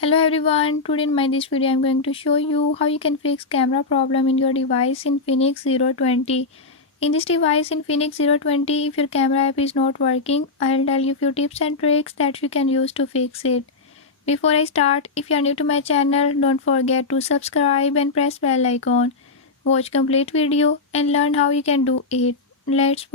Hello everyone, today in my this video I'm going to show you how you can fix camera problem in your device in Infinix 020. In this device in Infinix 020, if your camera app is not working, I'll tell you few tips and tricks that you can use to fix it. Before I start, if you are new to my channel, don't forget to subscribe and press bell icon. Watch complete video and learn how you can do it. Let's